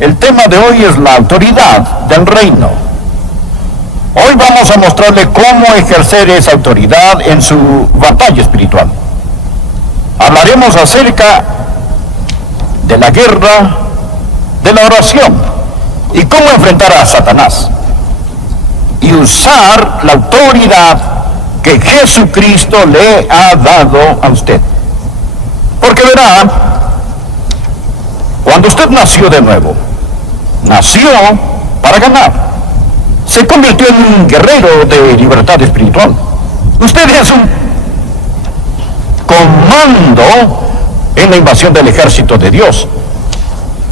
El tema de hoy es la autoridad del reino. Hoy vamos a mostrarle cómo ejercer esa autoridad en su batalla espiritual. Hablaremos acerca de la guerra, de la oración y cómo enfrentar a Satanás y usar la autoridad que Jesucristo le ha dado a usted. Porque verá, cuando usted nació de nuevo, nació para ganar. Se convirtió en un guerrero de libertad espiritual. Usted es un comando en la invasión del ejército de Dios.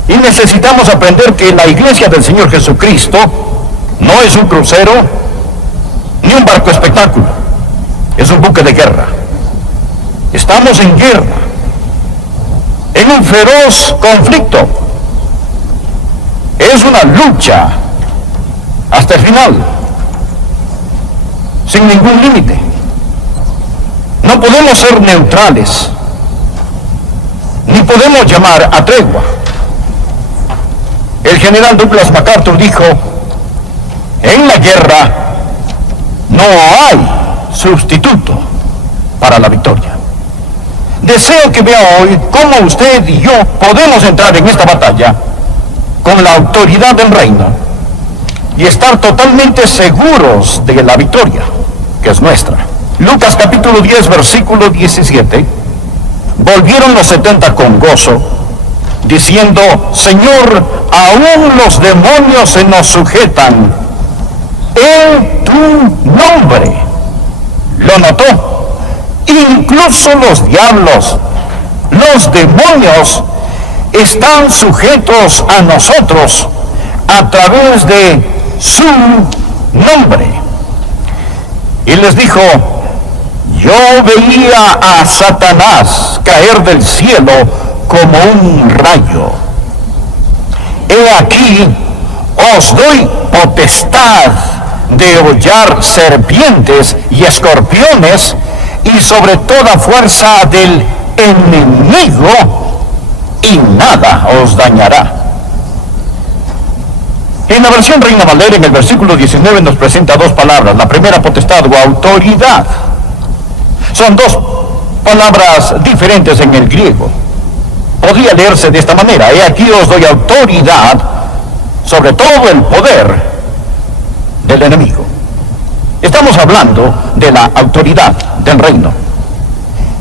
Y necesitamos aprender que la iglesia del Señor Jesucristo no es un crucero ni un barco espectáculo. Es un buque de guerra. Estamos en guerra, en un feroz conflicto. Es una lucha hasta el final, sin ningún límite. No podemos ser neutrales, ni podemos llamar a tregua. El general Douglas MacArthur dijo: en la guerra no hay sustituto para la victoria. Deseo que vea hoy cómo usted y yo podemos entrar en esta batalla con la autoridad del reino y estar totalmente seguros de la victoria, que es nuestra. Lucas capítulo 10, versículo 17. Volvieron los 70 con gozo, diciendo: Señor, aún los demonios se nos sujetan en tu nombre. Lo notó. Incluso los diablos, los demonios, están sujetos a nosotros a través de su nombre. Y les dijo: yo veía a Satanás caer del cielo como un rayo. He aquí, os doy potestad de hollar serpientes y escorpiones y sobre toda fuerza del enemigo, y nada os dañará. En la versión Reina Valera, en el versículo 19, nos presenta dos palabras. La primera, potestad o autoridad. Son dos palabras diferentes en el griego. Podría leerse de esta manera: he aquí os doy autoridad sobre todo el poder del enemigo. Estamos hablando de la autoridad del reino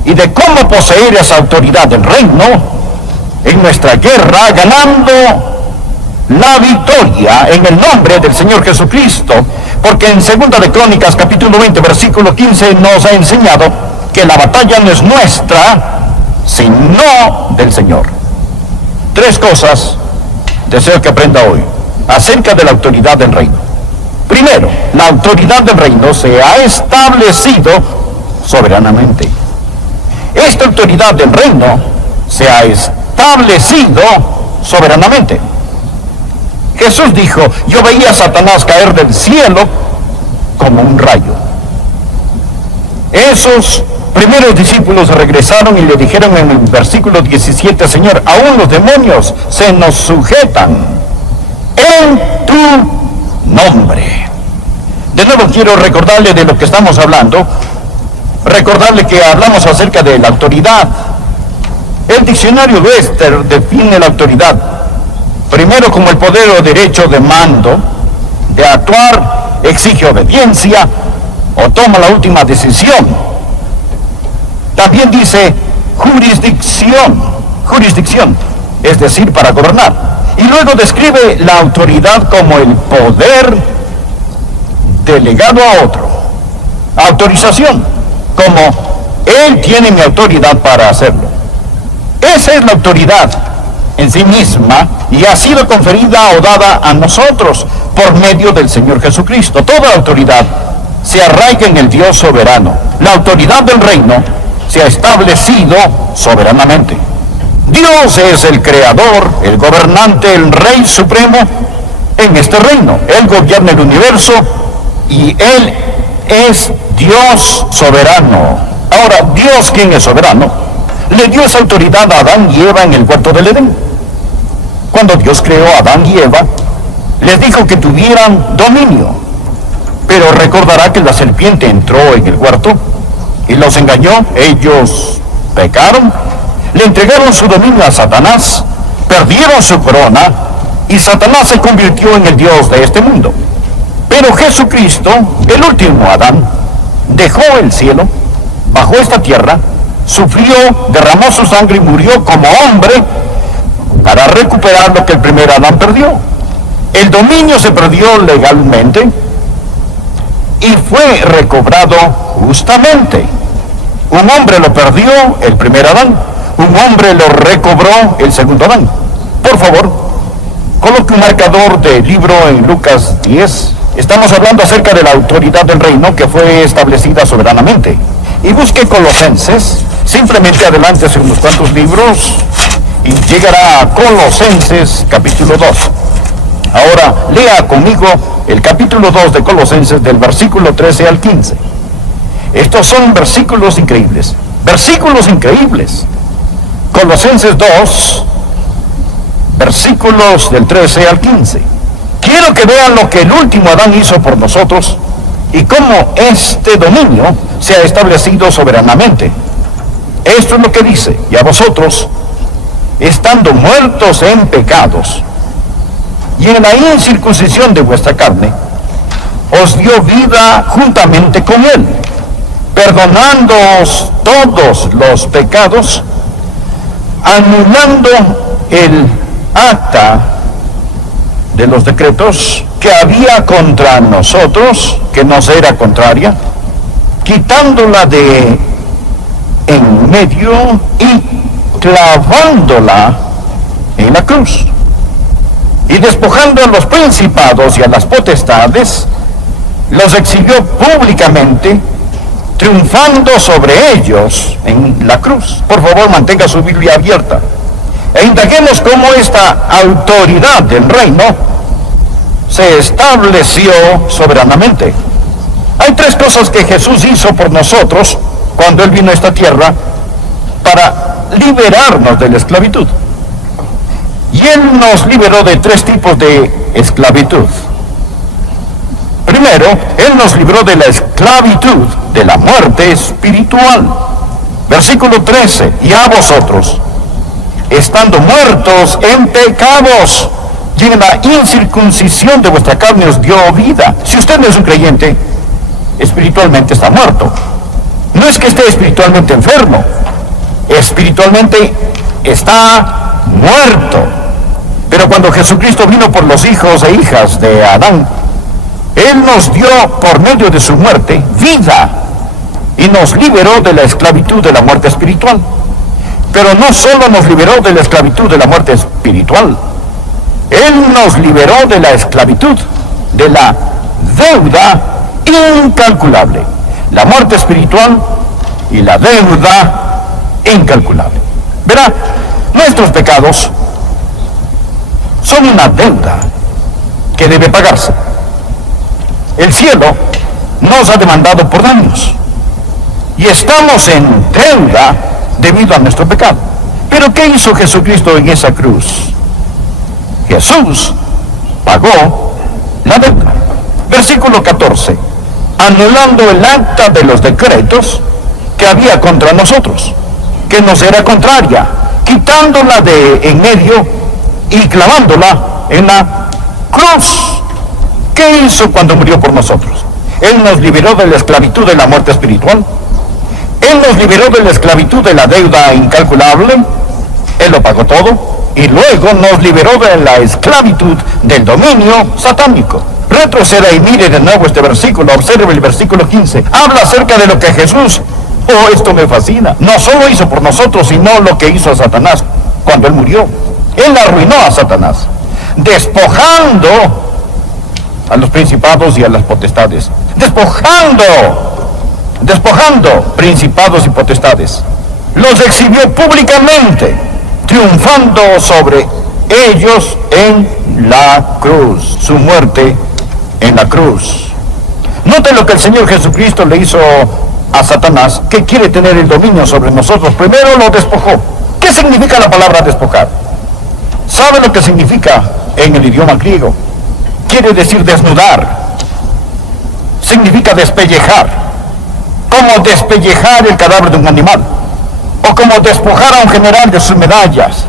y de cómo poseer esa autoridad del reino en nuestra guerra, ganando la victoria en el nombre del Señor Jesucristo. Porque en 2 de Crónicas capítulo 20 versículo 15 nos ha enseñado que la batalla no es nuestra, sino del Señor. Tres cosas deseo que aprenda hoy acerca de la autoridad del reino. Primero, la autoridad del reino se ha establecido soberanamente. Esta autoridad del reino se ha establecido soberanamente. Jesús dijo: yo veía a Satanás caer del cielo como un rayo. Esos primeros discípulos regresaron y le dijeron en el versículo 17: Señor, aún los demonios se nos sujetan en tu nombre. De nuevo quiero recordarle de lo que estamos hablando, recordarle que hablamos acerca de la autoridad. El diccionario Webster define la autoridad primero como el poder o derecho de mando, de actuar, exige obediencia o toma la última decisión. También dice jurisdicción, es decir, para gobernar. Y luego describe la autoridad como el poder delegado a otro. Autorización, como él tiene mi autoridad para hacerlo. Esa es la autoridad en sí misma y ha sido conferida o dada a nosotros por medio del Señor Jesucristo. Toda autoridad se arraiga en el Dios soberano. La autoridad del reino se ha establecido soberanamente. Dios es el creador, el gobernante, el rey supremo en este reino. Él gobierna el universo y Él es Dios soberano. Ahora, Dios, quien es soberano, le dio esa autoridad a Adán y Eva en el huerto del Edén. Cuando Dios creó a Adán y Eva, les dijo que tuvieran dominio. Pero recordará que la serpiente entró en el huerto y los engañó. Ellos pecaron, le entregaron su dominio a Satanás, perdieron su corona y Satanás se convirtió en el Dios de este mundo. Pero Jesucristo, el último Adán, dejó el cielo, bajó esta tierra, sufrió, derramó su sangre y murió como hombre para recuperar lo que el primer Adán perdió. El dominio se perdió legalmente y fue recobrado justamente. Un hombre lo perdió, el primer Adán. Un hombre lo recobró, el segundo Adán. Por favor, coloque un marcador de libro en Lucas 10. Estamos hablando acerca de la autoridad del reino que fue establecida soberanamente. Y busque Colosenses, simplemente adelántese unos cuantos libros y llegará a Colosenses capítulo 2. Ahora, lea conmigo el capítulo 2 de Colosenses del versículo 13 al 15. Estos son versículos increíbles. Versículos increíbles. Colosenses 2, versículos del 13 al 15. Quiero que vean lo que el último Adán hizo por nosotros y cómo este dominio se ha establecido soberanamente. Esto es lo que dice: y a vosotros, estando muertos en pecados y en la incircuncisión de vuestra carne, os dio vida juntamente con él, perdonándoos todos los pecados, anulando el acta de los decretos que había contra nosotros, que nos era contraria, quitándola de en medio y clavándola en la cruz, y despojando a los principados y a las potestades, los exhibió públicamente, triunfando sobre ellos en la cruz. Por favor, mantenga su Biblia abierta e indaguemos cómo esta autoridad del reino se estableció soberanamente. Hay tres cosas que Jesús hizo por nosotros cuando Él vino a esta tierra para liberarnos de la esclavitud. Y Él nos liberó de tres tipos de esclavitud. Primero, Él nos libró de la esclavitud de la muerte espiritual. Versículo 13, y a vosotros, estando muertos en pecados y en la incircuncisión de vuestra carne os dio vida. Si usted no es un creyente, espiritualmente está muerto. No es que esté espiritualmente enfermo, espiritualmente está muerto. Pero cuando Jesucristo vino por los hijos e hijas de Adán, Él nos dio por medio de su muerte vida y nos liberó de la esclavitud de la muerte espiritual. Pero no solo nos liberó de la esclavitud de la muerte espiritual, Él nos liberó de la esclavitud de la deuda incalculable. La muerte espiritual y la deuda incalculable. Verá, nuestros pecados son una deuda que debe pagarse. El cielo nos ha demandado por daños y estamos en deuda debido a nuestro pecado. Pero ¿qué hizo Jesucristo en esa cruz? Jesús pagó la deuda. Versículo 14. Anulando el acta de los decretos que había contra nosotros, que nos era contraria, quitándola de en medio y clavándola en la cruz. ¿Qué hizo cuando murió por nosotros? Él nos liberó de la esclavitud de la muerte espiritual. Él nos liberó de la esclavitud de la deuda incalculable. Él lo pagó todo. Y luego nos liberó de la esclavitud del dominio satánico. Retroceda y mire de nuevo este versículo. Observe el versículo 15. Habla acerca de lo que Jesús, oh, esto me fascina, no solo hizo por nosotros, sino lo que hizo a Satanás cuando Él murió. Él arruinó a Satanás, despojando a los principados y a las potestades. Despojando principados y potestades. Los exhibió públicamente, triunfando sobre ellos en la cruz. Su muerte en la cruz. Note lo que el Señor Jesucristo le hizo a Satanás, que quiere tener el dominio sobre nosotros. Primero lo despojó. ¿Qué significa la palabra despojar? ¿Sabe sabe lo que significa en el idioma griego. Quiere decir desnudar. Significa despellejar. Como despellejar el cadáver de un animal. O como despojar a un general de sus medallas.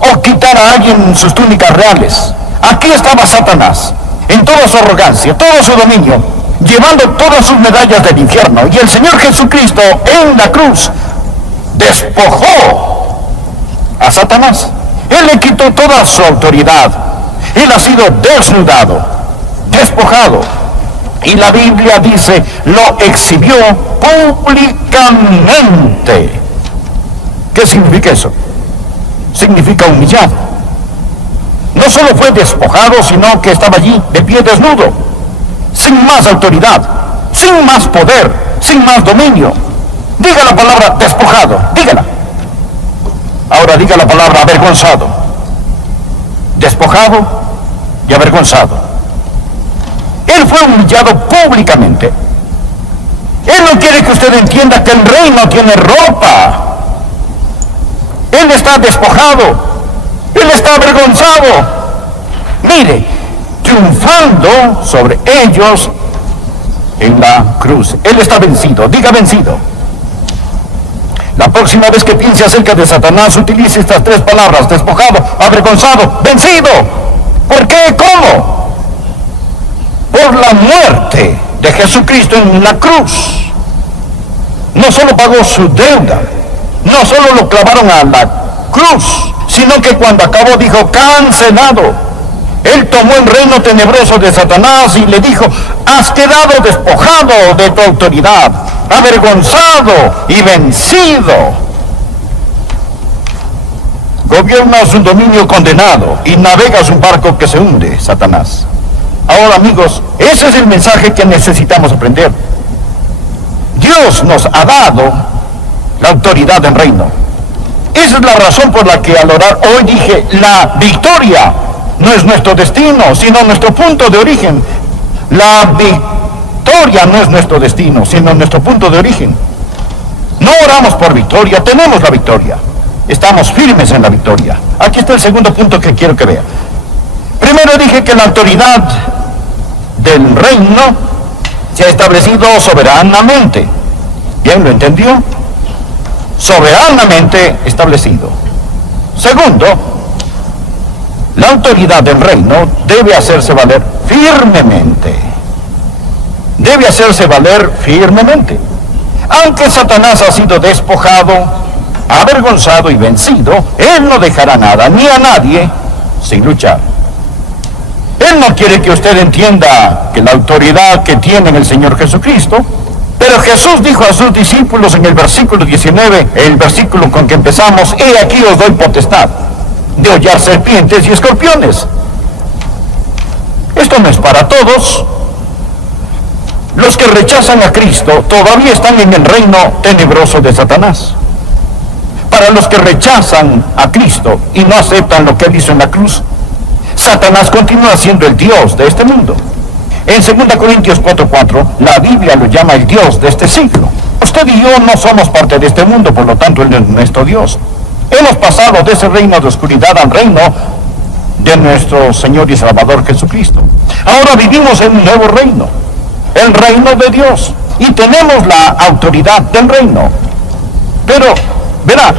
O quitar a alguien sus túnicas reales. Aquí estaba Satanás, en toda su arrogancia, todo su dominio, llevando todas sus medallas del infierno. Y el Señor Jesucristo en la cruz despojó a Satanás. Él le quitó toda su autoridad. Él ha sido desnudado, despojado. Y la Biblia dice, lo exhibió públicamente. ¿Qué significa eso? Significa humillado. No solo fue despojado, sino que estaba allí de pie desnudo, sin más autoridad, sin más poder, sin más dominio. Diga la palabra despojado, dígala. Ahora diga la palabra avergonzado. Despojado y avergonzado. Él fue humillado públicamente. Él no quiere que usted entienda que el rey no tiene ropa. Él está despojado. Él está avergonzado. Mire, triunfando sobre ellos en la cruz. Él está vencido. Diga vencido. La próxima vez que piense acerca de Satanás, utilice estas tres palabras: despojado, avergonzado, vencido. ¿Por qué? ¿Cómo? Por la muerte de Jesucristo en la cruz. No solo pagó su deuda, no solo lo clavaron a la cruz, sino que cuando acabó dijo, cancelado. Él tomó el reino tenebroso de Satanás y le dijo, has quedado despojado de tu autoridad, avergonzado y vencido. Gobiernas un dominio condenado y navegas un barco que se hunde, Satanás. Ahora, amigos, ese es el mensaje que necesitamos aprender. Dios nos ha dado la autoridad del reino. Esa es la razón por la que al orar hoy dije, la victoria no es nuestro destino, sino nuestro punto de origen. La victoria no es nuestro destino, sino nuestro punto de origen. No oramos por victoria, tenemos la victoria. Estamos firmes en la victoria. Aquí está el segundo punto que quiero que vea. Primero dije que la autoridad del reino se ha establecido soberanamente. ¿Bien lo entendió? Soberanamente establecido. Segundo, la autoridad del reino debe hacerse valer firmemente. Debe hacerse valer firmemente. Aunque Satanás ha sido despojado, avergonzado y vencido, él no dejará nada ni a nadie sin luchar. Él no quiere que usted entienda que la autoridad que tiene en el Señor Jesucristo. Pero Jesús dijo a sus discípulos en el versículo 19, el versículo con que empezamos, he aquí os doy potestad de hollar serpientes y escorpiones. Esto no es para todos. Los que rechazan a Cristo todavía están en el reino tenebroso de Satanás. Para los que rechazan a Cristo y no aceptan lo que Él hizo en la cruz, Satanás continúa siendo el Dios de este mundo. En 2 Corintios 4:4, la Biblia lo llama el Dios de este siglo. Usted y yo no somos parte de este mundo, por lo tanto Él es nuestro Dios. Hemos pasado de ese reino de oscuridad al reino de nuestro Señor y Salvador Jesucristo. Ahora vivimos en un nuevo reino, el reino de Dios, y tenemos la autoridad del reino. Pero, verá,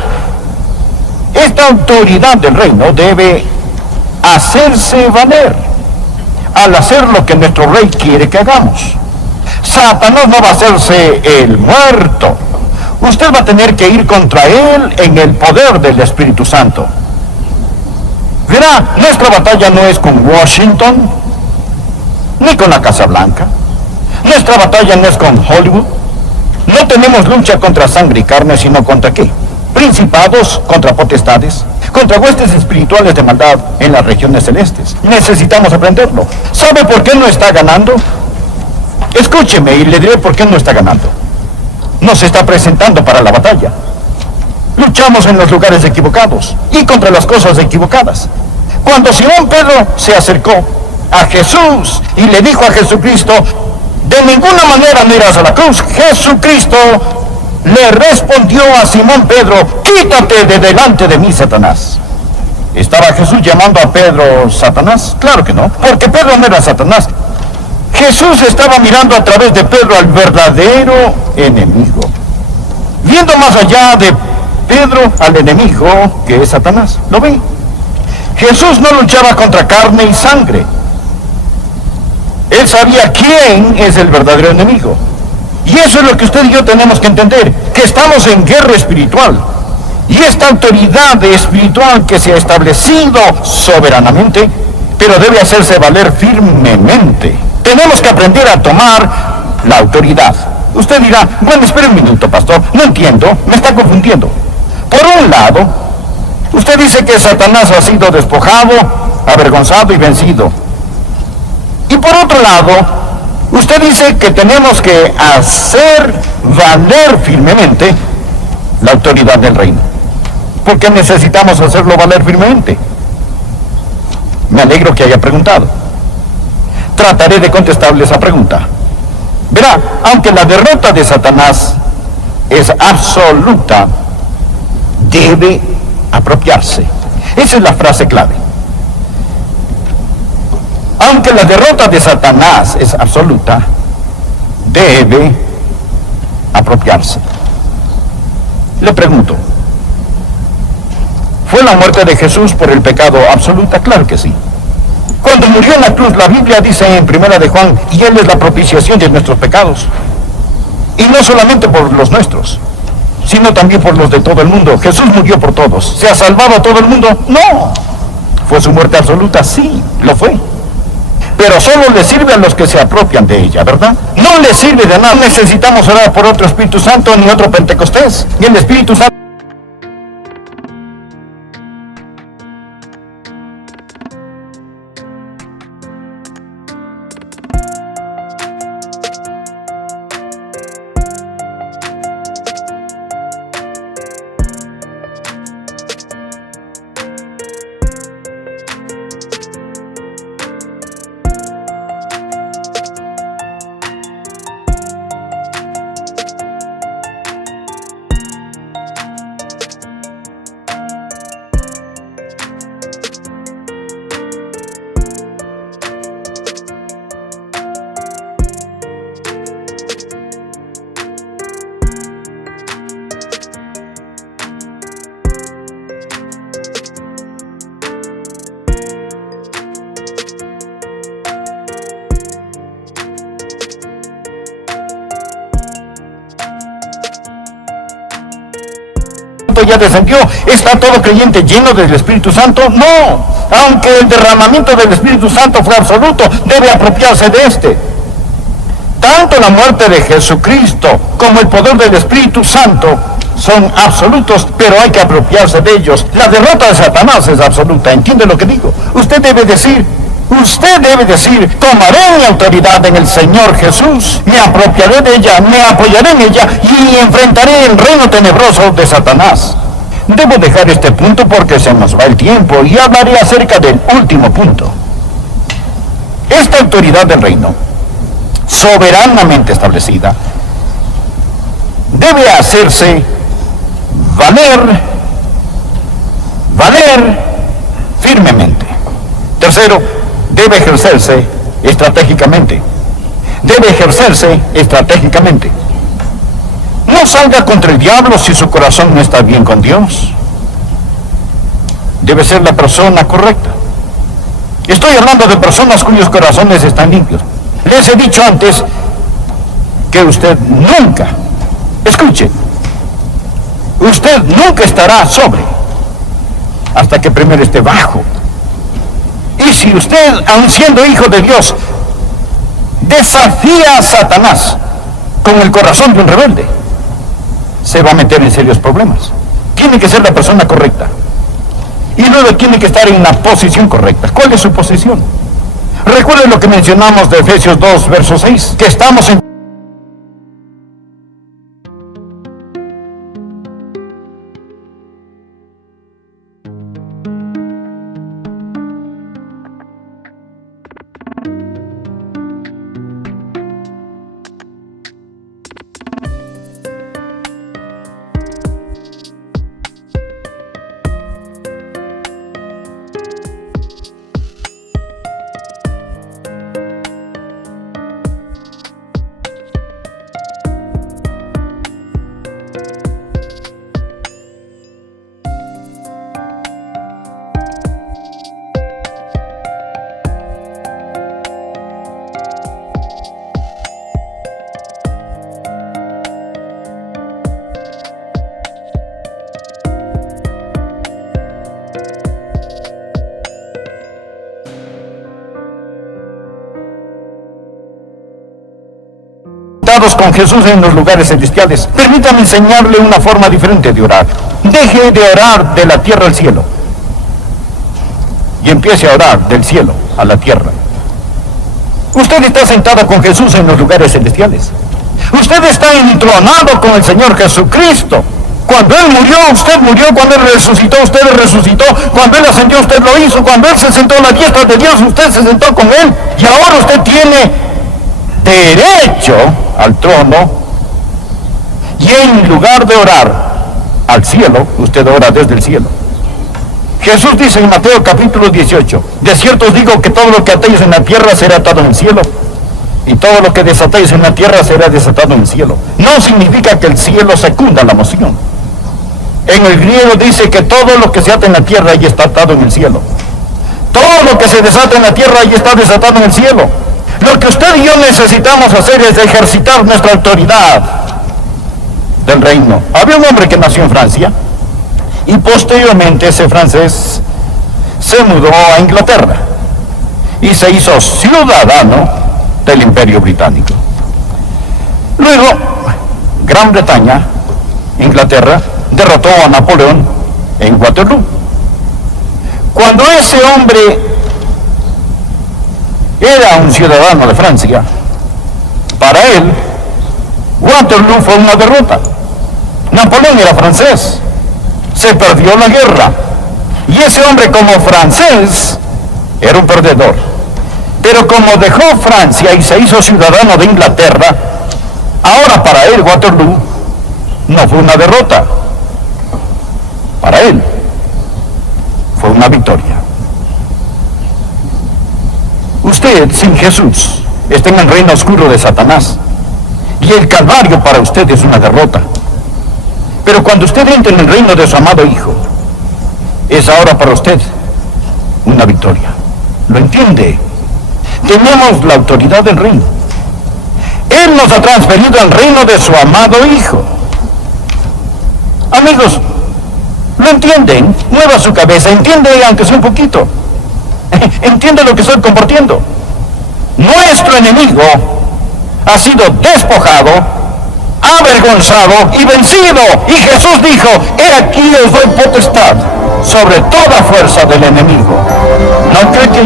esta autoridad del reino debe hacerse valer al hacer lo que nuestro rey quiere que hagamos. Satanás no va a hacerse el muerto. Usted va a tener que ir contra él en el poder del Espíritu Santo. Verá, nuestra batalla no es con Washington, ni con la Casa Blanca. Nuestra batalla no es con Hollywood. No tenemos lucha contra sangre y carne, sino contra ¿qué? Principados, contra potestades, contra huestes espirituales de maldad en las regiones celestes. Necesitamos aprenderlo. ¿Sabe por qué no está ganando? Escúcheme y le diré por qué no está ganando. No se está presentando para la batalla. Luchamos en los lugares equivocados y contra las cosas equivocadas. Cuando Simón Pedro se acercó a Jesús y le dijo a Jesucristo, de ninguna manera no irás a la cruz, Jesucristo le respondió a Simón Pedro, quítate de delante de mí, Satanás. ¿Estaba Jesús llamando a Pedro Satanás? Claro que no, porque Pedro no era Satanás. Jesús estaba mirando a través de Pedro al verdadero enemigo, viendo más allá de Pedro al enemigo que es Satanás. ¿Lo ven? Jesús no luchaba contra carne y sangre. Él sabía quién es el verdadero enemigo. Y eso es lo que usted y yo tenemos que entender, que estamos en guerra espiritual. Y esta autoridad espiritual que se ha establecido soberanamente, pero debe hacerse valer firmemente. Tenemos que aprender a tomar la autoridad. Usted dirá, bueno, espere un minuto, pastor, no entiendo, me está confundiendo. Por un lado, usted dice que Satanás ha sido despojado, avergonzado y vencido. Y por otro lado, usted dice que tenemos que hacer valer firmemente la autoridad del reino. ¿Por qué necesitamos hacerlo valer firmemente? Me alegro que haya preguntado. Trataré de contestarle esa pregunta. Verá, aunque la derrota de Satanás es absoluta, debe apropiarse. Esa es la frase clave. Aunque la derrota de Satanás es absoluta, debe apropiarse. Le pregunto, ¿fue la muerte de Jesús por el pecado absoluta? Claro que sí. Cuando murió en la cruz, la Biblia dice en Primera de Juan, y Él es la propiciación de nuestros pecados. Y no solamente por los nuestros, sino también por los de todo el mundo. Jesús murió por todos. ¿Se ha salvado a todo el mundo? No. ¿Fue su muerte absoluta? Sí, lo fue. Pero solo le sirve a los que se apropian de ella, ¿verdad? No le sirve de nada. No necesitamos orar por otro Espíritu Santo ni otro Pentecostés. Y el Espíritu Santo ya descendió. ¿Está todo creyente lleno del Espíritu Santo? No. Aunque el derramamiento del Espíritu Santo fue absoluto, debe apropiarse de este. Tanto la muerte de Jesucristo como el poder del Espíritu Santo son absolutos, pero hay que apropiarse de ellos. La derrota de Satanás es absoluta. ¿Entiende lo que digo? Usted debe decir, tomaré mi autoridad en el Señor Jesús, me apropiaré de ella, me apoyaré en ella y enfrentaré el reino tenebroso de Satanás. Debo dejar este punto porque se nos va el tiempo y hablaré acerca del último punto. Esta autoridad del reino, soberanamente establecida, debe hacerse valer firmemente. Tercero, debe ejercerse estratégicamente. No salga contra el diablo si su corazón no está bien con Dios. Debe ser la persona correcta. Estoy hablando de personas cuyos corazones están limpios. Les he dicho antes que usted nunca estará sobre hasta que primero esté bajo. Y si usted, aun siendo hijo de Dios, desafía a Satanás con el corazón de un rebelde, se va a meter en serios problemas. Tiene que ser la persona correcta. Y luego tiene que estar en una posición correcta. ¿Cuál es su posición? Recuerden lo que mencionamos de Efesios 2, verso 6, que estamos en sentados con Jesús en los lugares celestiales, permítame enseñarle una forma diferente de orar. Deje de orar de la tierra al cielo y empiece a orar del cielo a la tierra. Usted está sentada con Jesús en los lugares celestiales. Usted está entronado con el Señor Jesucristo. Cuando Él murió, usted murió. Cuando Él resucitó, usted resucitó. Cuando Él ascendió, usted lo hizo. Cuando Él se sentó a la diestra de Dios, usted se sentó con Él. Y ahora usted tiene derecho al trono. Y en lugar de orar al cielo, usted ora desde el cielo. Jesús dice en Mateo capítulo 18, de cierto os digo que todo lo que atéis en la tierra será atado en el cielo, y todo lo que desatéis en la tierra será desatado en el cielo. No significa que el cielo secunda la moción. En el griego dice que todo lo que se ata en la tierra ya está atado en el cielo. Todo lo que se desata en la tierra ya está desatado en el cielo. Lo que usted y yo necesitamos hacer es ejercitar nuestra autoridad del reino. Había un hombre que nació en Francia, y posteriormente ese francés se mudó a Inglaterra y se hizo ciudadano del Imperio Británico. Luego, Gran Bretaña, Inglaterra, derrotó a Napoleón en Waterloo. Cuando ese hombre era un ciudadano de Francia, para él, Waterloo fue una derrota. Napoleón era francés. Se perdió la guerra, y ese hombre como francés era un perdedor. Pero como dejó Francia y se hizo ciudadano de Inglaterra, ahora para él Waterloo no fue una derrota, para él fue una victoria. Usted sin Jesús está en el reino oscuro de Satanás, y el Calvario para usted es una derrota. Pero cuando usted entra en el reino de su amado Hijo, es ahora para usted una victoria. ¿Lo entiende? Tenemos la autoridad del reino. Él nos ha transferido al reino de su amado Hijo. Amigos, ¿lo entienden? Mueva su cabeza, entiende aunque sea un poquito. Entiende lo que estoy compartiendo. Nuestro enemigo ha sido despojado, avergonzado y vencido, y Jesús dijo: he aquí os doy potestad sobre toda fuerza del enemigo. ¿No cree que